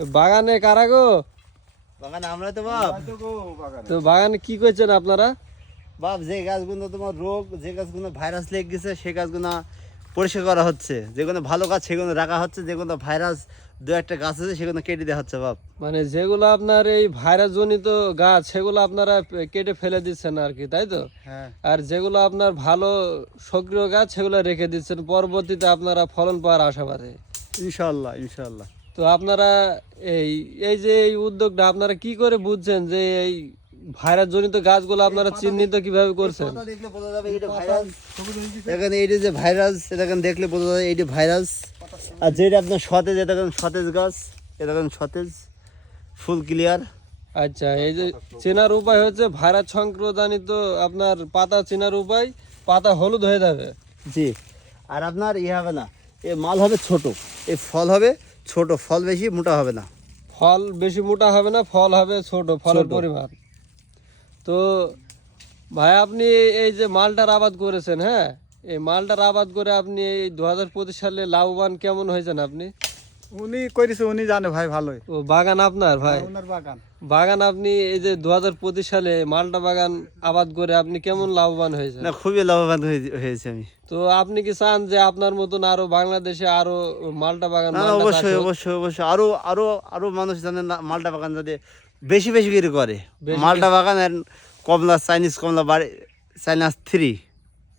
বাগানে কারা গো? বাগানে আমরা তো বাপ। তো বাগানে কি করছেন আপনারা? বাপ যে গাছগুলো তোমার রোগ, যে গাছগুলো ভাইরাস লেগে গেছে সেই গাছগুলো পরিষ্কার করা হচ্ছে, যেগুলো ভালো গাছ সেগুলো রাখা হচ্ছে, যেগুলো ভাইরাস দু একটা গাছ আছে সেগুলো কেটে দেওয়া হচ্ছে বাপ। মানে যেগুলো আপনার এই ভাইরাস জনিত গাছ সেগুলো আপনারা কেটে ফেলে দিচ্ছেন আর কি, তাই তো? হ্যাঁ আর যেগুলো আপনার ভালো সক্রিয় গাছ সেগুলো রেখে দিচ্ছেন, পরবর্তীতে আপনারা ফলন পাওয়ার আশাবাদী। ইনশাল্লাহ ইনশাল্লাহ। তো আপনারা এই এই যে এই উদ্যোগটা আপনারা কি করে বুঝছেন যে এই ভাইরাস জনিত গাছগুলো আপনারা চিহ্নিত কিভাবে করছেন? পাতা দেখলে বোঝা যাবে এটা ভাইরাস। দেখেন এইটা যে ভাইরাস, এটা দেখলে বোঝা যাবে এইটা ভাইরাস। আর যেটা আপনার সতেজ, এটা দেখেন সতেজ গাছ, এটা দেখেন সতেজ, ফুল ক্লিয়ার। আচ্ছা, এই যে চেনার উপায় হচ্ছে ভাইরাস সংক্রমণিত আপনার পাতা চেনার উপায়, পাতা হলুদ হয়ে যাবে। জি। আর আপনার ইয়ে হবে না, এ মাল হবে ছোট, এই ফল হবে ছোট, ফল বেশি মোটা হবে না। ফল বেশি মোটা হবে না, ফল হবে ছোট, ফলের ছোট। পরিমাণ। তো ভাই আপনি এই যে মালটার আবাদ করেছেন, হ্যাঁ, এই মালটার আবাদ করে আপনি এই 2025 সালে লাভবান কেমন হয়েছেন আপনি? উনি করেছে, উনি জানে ভাই ভালোই। ও বাগান আপনার ভাই? ওনার বাগান। বাগান আপনি এই যে 2025 সালে মালটা বাগান আবাদ করে আপনি কেমন লাভবান হয়েছেন? না খুবই লাভবান হয়েছে আমি। তো আপনি কি চান যে আপনার মতন আরো বাংলাদেশে আরো মালটা বাগান, না মালটা চাষ অবশ্যই হোক? অবশ্যই অবশ্যই, আরো আরো আরো মানুষ জানে না মালটা বাগান যাতে বেশি বেশি করে করে। বেশি মালটা বাগান আর কমলা, চাইনিজ কমলা, বাড়ি চাইনিজ 3।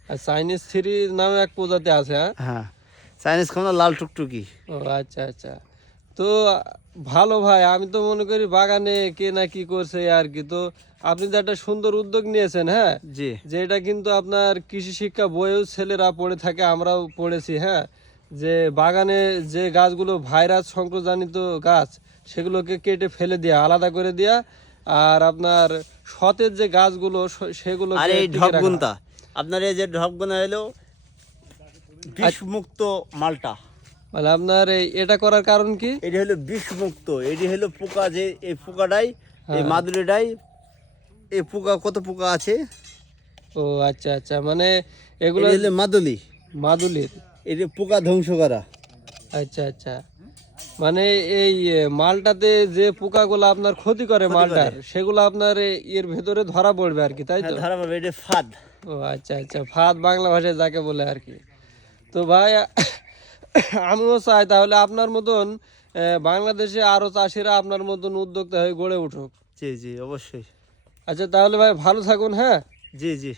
আর চাইনিজ থ্রি নামে এক প্রজাতি আছে, হ্যাঁ? হ্যাঁ, চাইনিজ কমলা লাল টুকটুকি। ও আচ্ছা আচ্ছা। তো ভালো ভাই, আমি তো মনে করি বাগানে কে না কি করছে আর কি। তো আপনি তো একটা সুন্দর উদ্যোগ নিয়েছেন, হ্যাঁ, জি যে এটা কিন্তু আপনার কৃষি শিক্ষা বইয়েও ছেলেরা পড়ে থাকে, আমরাও পড়েছি, হ্যাঁ, যে বাগানে যে গাছগুলো ভাইরাস সংক্রমণজনিত গাছ সেগুলোকে কেটে ফেলে দেওয়া, আলাদা করে দেওয়া, আর আপনার সতেজ যে গাছগুলো সেগুলো আর এই ঢপগুনটা, আপনার এই যে ঢপগুনা হলো বিষমুক্ত মালটা। মানে আপনার এটা করার কারণ কি? এটি হলো বিষমুক্ত, এটি হলো পোকা, যে এই পোকাটাই, এই হ্যাঁ। মাদুরিটাই, এই পোকা কত পোকা আছে, ও আচ্ছা আচ্ছা, মানে এগুলো এগুলো হলো মাদুলি, মাদুলির। এই যে পোকা ধ্বংস করা। আচ্ছা আচ্ছা, মানে এই মালটাতে যে পোকাগুলো আপনার ক্ষতি করে ক্ষতি মালটার, করে। সেগুলো আপনার এর ভেতরে ধরা পড়বে আর কি, তাই তো? হ্যাঁ ধরা পাবে, এটা ফাঁদ। ও আচ্ছা আচ্ছা, ফাঁদ বাংলা ভাষায় যাকে বলে আর কি। তো ভাই আমিও চাই তাহলে আপনার মতন বাংলাদেশে আরো চাষিরা আপনার মতন উদ্যোক্তা হয়ে গড়ে উঠুক। জি জি অবশ্যই। আচ্ছা তাহলে ভাই ভালো থাকুন, হ্যাঁ। জি জি।